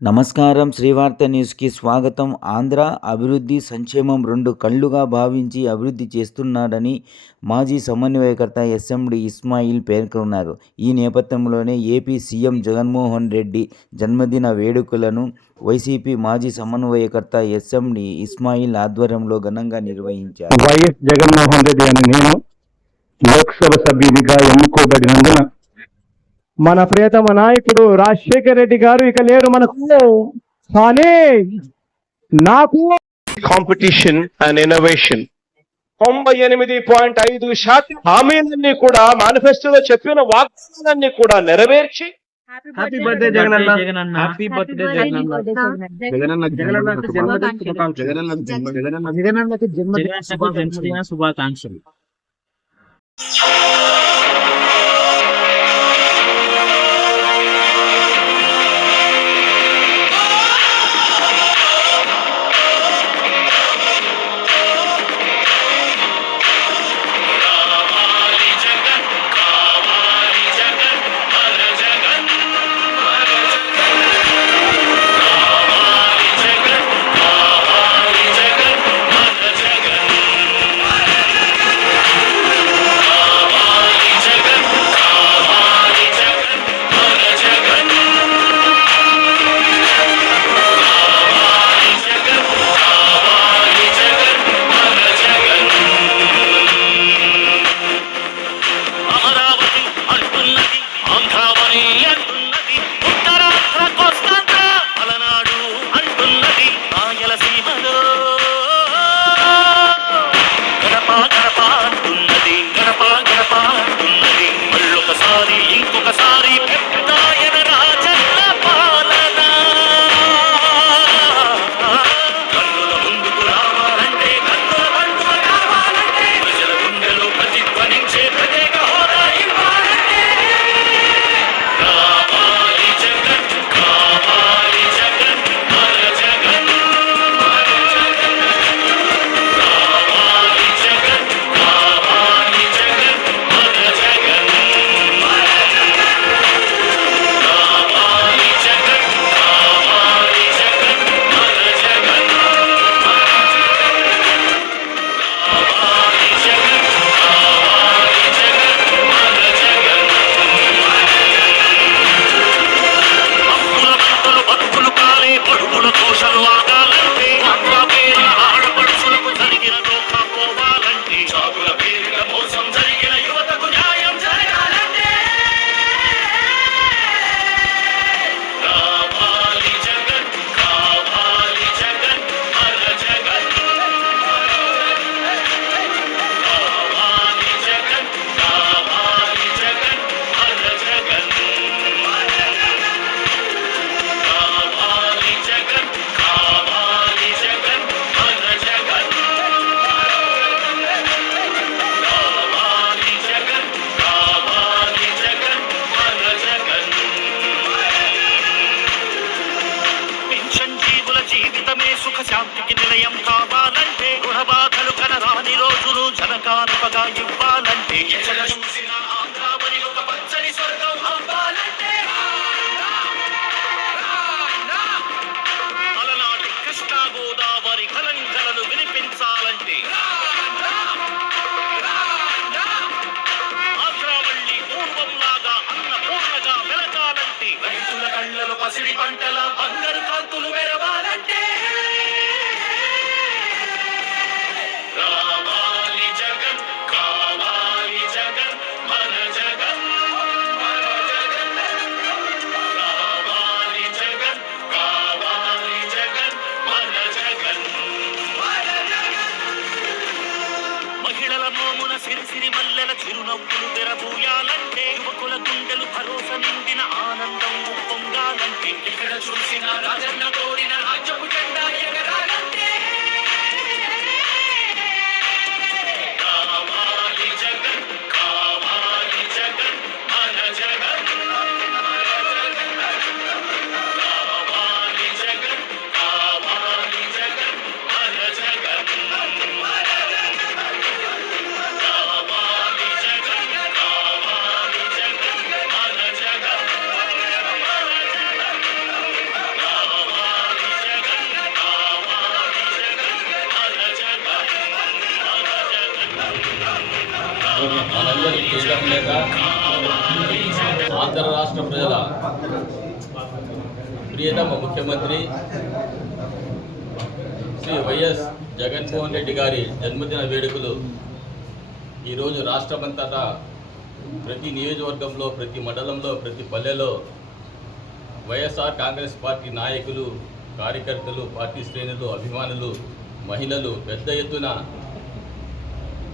నమస్కారం. శ్రీవార్త న్యూస్‌కి స్వాగతం. ఆంధ్ర అభివృద్ధి, సంక్షేమం రెండు కళ్లుగా భావించి అభివృద్ధి చేస్తున్నాడని మాజీ సమన్వయకర్త ఎస్ఎండీ ఇస్మాయిల్ పేర్కొన్నారు. ఈ నేపథ్యంలోనే ఏపీ సీఎం జగన్మోహన్ రెడ్డి జన్మదిన వేడుకలను వైసీపీ మాజీ సమన్వయకర్త ఎస్ఎండీ ఇస్మాయిల్ ఆధ్వర్యంలో ఘనంగా నిర్వహించారు. వైఎస్ జగన్మోహన్ రెడ్డి అని నేను లోక్సభ సభ్యునిగా ఎన్నుకోబడినందున మన ప్రియతమ నాయకుడు రాజశేఖర రెడ్డి గారు ఇక లేరు మనకు, కానీ నాకు కాంపిటీషన్ అండ్ ఇన్నోవేషన్ 98.5% హామీలన్నీ కూడా మేనిఫెస్టోలో చెప్పిన వాగ్దానాలన్నీ కూడా నెరవేర్చి happy birthday Jaganna, happy birthday Jaganna, జగనన్నకి జన్మదిన శుభాకాంక్షలు. శాంతికి నిలయం కావాలంటే రుణబాధలు కనరాని రోజులు జనకానుకగా ఇవ్వాలంటే ఎక్కడ చూసిన ఆంధ్రావని ఒక పచ్చని స్వర్గం అవ్వాలంటే అలనాటి కృష్ణా గోదావరి కలంకలను వినిపించాలంటే ఆంధ్రావళి పూర్వంలాగా అన్నపూర్ణగా వెలగాలంటే రైతుల కళ్ళలో పసిడి పంటల బంగారు కాంతులు మెరవాలంటే సిరిసిరి మల్లెల చిరునవ్వులు తెరబూయాలంటే యువకుల గుండెలు భరోసా నిండిన ఆనందం పొంగాలంటే ఇక్కడ చూసిన రాజన్న కోరిన రాజ్యపు జెండా ఎగరాలంటే కావాలి జగన్, కావాలి జగన్, మన జగన్, కావాలి జగన్, కావాలి జగన్, మన జగన్. మనందరి ప్రియతమ నేత ఆంధ్ర రాష్ట్ర ప్రజల ప్రియతమ ముఖ్యమంత్రి శ్రీ వైఎస్ జగన్మోహన్ రెడ్డి గారి జన్మదిన వేడుకలు ఈరోజు రాష్ట్రమంతటా ప్రతి నియోజకవర్గంలో, ప్రతి మండలంలో, ప్రతి పల్లెలో వైఎస్ఆర్ కాంగ్రెస్ పార్టీ నాయకులు, కార్యకర్తలు, పార్టీ శ్రేణులు, అభిమానులు, మహిళలు పెద్ద ఎత్తున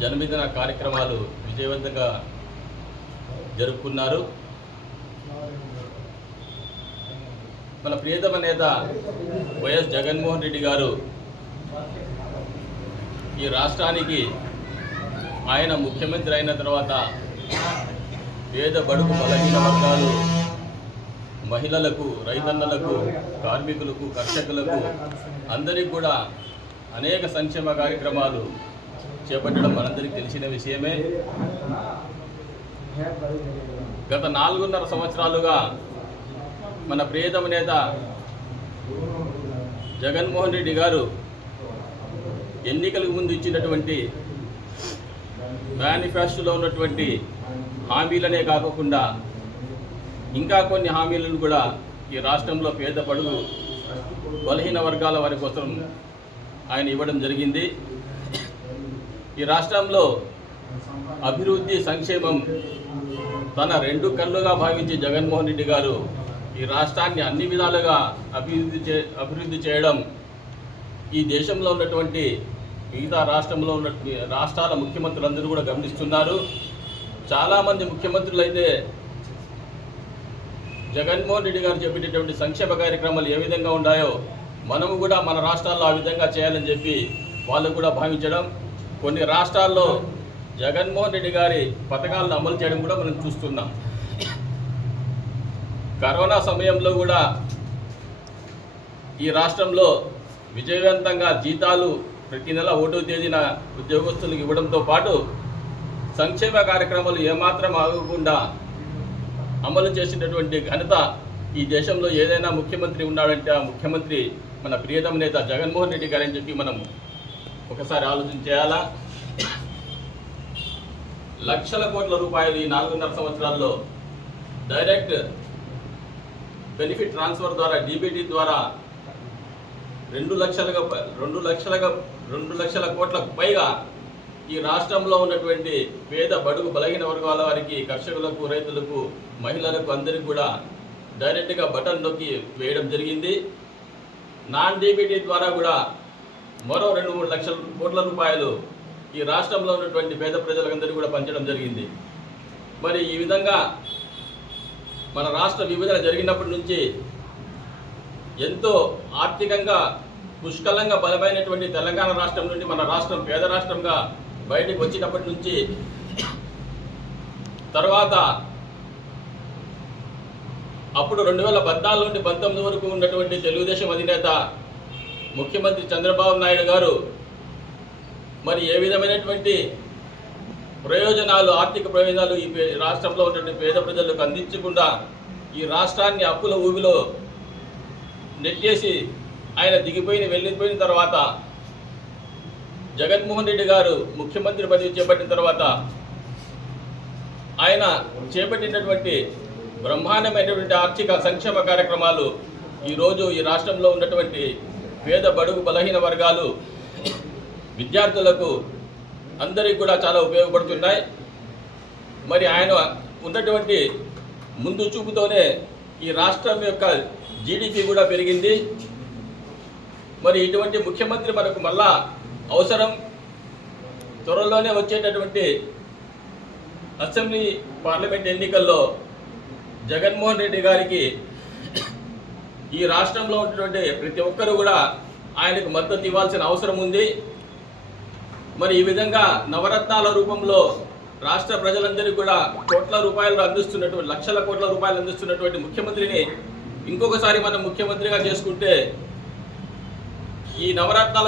జన్మదిన కార్యక్రమాలు విజయవంతంగా జరుపుకున్నారు. మన ప్రియతమ నేత వైఎస్ జగన్మోహన్ రెడ్డి గారు ఈ రాష్ట్రానికి ఆయన ముఖ్యమంత్రి అయిన తర్వాత పేద బడుగు బలహీన వర్గాలు, మహిళలకు, రైతన్నలకు, కార్మికులకు, కర్షకులకు అందరికీ కూడా అనేక సంక్షేమ కార్యక్రమాలు చేపట్టడం మనందరికీ తెలిసిన విషయమే. గత 4.5 సంవత్సరాలుగా మన ప్రియతమ నేత జగన్మోహన్ రెడ్డి గారు ఎన్నికలకు ముందు ఇచ్చినటువంటి మేనిఫెస్టోలో ఉన్నటువంటి హామీలనే కాకుండా ఇంకా కొన్ని హామీలను కూడా ఈ రాష్ట్రంలో పేద బడుగు బలహీన వర్గాల వారి కోసం ఆయన ఇవ్వడం జరిగింది. ఈ రాష్ట్రంలో అభివృద్ధి, సంక్షేమం తన 2 కళ్ళుగా భావించి జగన్మోహన్ రెడ్డి గారు ఈ రాష్ట్రాన్ని అన్ని విధాలుగా అభివృద్ధి చేయడం ఈ దేశంలో ఉన్నటువంటి మిగతా రాష్ట్రాల ముఖ్యమంత్రులందరూ కూడా గమనిస్తున్నారు. చాలామంది ముఖ్యమంత్రులు అయితే జగన్మోహన్ రెడ్డి గారు చెప్పేటటువంటి సంక్షేమ కార్యక్రమాలు ఏ విధంగా ఉన్నాయో మనము కూడా మన రాష్ట్రాల్లో ఆ విధంగా చేయాలని చెప్పి వాళ్ళు కూడా భావించడం, కొన్ని రాష్ట్రాల్లో జగన్మోహన్ రెడ్డి గారి పథకాలను అమలు చేయడం కూడా మనం చూస్తున్నాం. కరోనా సమయంలో కూడా ఈ రాష్ట్రంలో విజయవంతంగా జీతాలు ప్రతి నెల 1వ తేదీన ఉద్యోగస్తులకు ఇవ్వడంతో పాటు సంక్షేమ కార్యక్రమాలు ఏమాత్రం ఆగకుండా అమలు చేసినటువంటి ఘనత ఈ దేశంలో ఏదైనా ముఖ్యమంత్రి ఉన్నాడంటే ఆ ముఖ్యమంత్రి మన ప్రియతమ నేత జగన్మోహన్ రెడ్డి గారని చెప్పి మనం ఒకసారి ఆలోచన చేయాలా. లక్షల కోట్ల రూపాయలు ఈ 4.5 సంవత్సరాల్లో డైరెక్ట్ బెనిఫిట్ ట్రాన్స్ఫర్ ద్వారా, డీబీటీ ద్వారా 2 లక్షల కోట్లకు పైగా ఈ రాష్ట్రంలో ఉన్నటువంటి పేద బడుగు బలహీన వర్గాల వారికి, కర్షకులకు, రైతులకు, మహిళలకు అందరికీ కూడా డైరెక్ట్గా బటన్ నొక్కి వేయడం జరిగింది. నాన్ డీబీటీ ద్వారా కూడా మరో 2-3 లక్షల కోట్ల రూపాయలు ఈ రాష్ట్రంలో ఉన్నటువంటి పేద ప్రజలందరికీ కూడా పంచడం జరిగింది. మరి ఈ విధంగా మన రాష్ట్ర విభజన జరిగినప్పటి నుంచి ఎంతో ఆర్థికంగా పుష్కలంగా బలమైనటువంటి తెలంగాణ రాష్ట్రం నుండి మన రాష్ట్రం పేద రాష్ట్రంగా బయటకు వచ్చినప్పటి నుంచి తర్వాత అప్పుడు 2014 నుండి 19 వరకు ఉన్నటువంటి తెలుగుదేశం అధినేత ముఖ్యమంత్రి చంద్రబాబు నాయుడు గారు మరి ఏ విధమైనటువంటి ప్రయోజనాలు, ఆర్థిక ప్రయోజనాలు ఈ రాష్ట్రంలో ఉన్నటువంటి పేద ప్రజలకు అందించకుండా ఈ రాష్ట్రాన్ని అప్పుల ఊబిలో నెట్టేసి ఆయన వెళ్ళిపోయిన తర్వాత జగన్మోహన్ రెడ్డి గారు ముఖ్యమంత్రి పదవి చేపట్టిన తర్వాత ఆయన చేపట్టినటువంటి బ్రహ్మాండమైనటువంటి ఆర్థిక సంక్షేమ కార్యక్రమాలు ఈరోజు ఈ రాష్ట్రంలో ఉన్నటువంటి పేద బడుగు బలహీన వర్గాలు, విద్యార్థులకు అందరికీ కూడా చాలా ఉపయోగపడుతున్నాయి. మరి ఆయన ఉన్నటువంటి ముందు చూపుతోనే ఈ రాష్ట్రం యొక్క జీడిపి కూడా పెరిగింది. మరి ఇటువంటి ముఖ్యమంత్రి మనకు మళ్ళా అవసరం. త్వరలోనే వచ్చేటటువంటి అసెంబ్లీ, పార్లమెంట్ ఎన్నికల్లో జగన్మోహన్ రెడ్డి గారికి ఈ రాష్ట్రంలో ఉన్నటువంటి ప్రతి ఒక్కరూ కూడా ఆయనకు మద్దతు ఇవ్వాల్సిన అవసరం ఉంది. మరి ఈ విధంగా నవరత్నాల రూపంలో రాష్ట్ర ప్రజలందరికీ కూడా కోట్ల రూపాయలు అందిస్తున్నటువంటి, లక్షల కోట్ల రూపాయలు అందిస్తున్నటువంటి ముఖ్యమంత్రిని ఇంకొకసారి మనం ముఖ్యమంత్రిగా చేసుకుంటే ఈ నవరత్నాల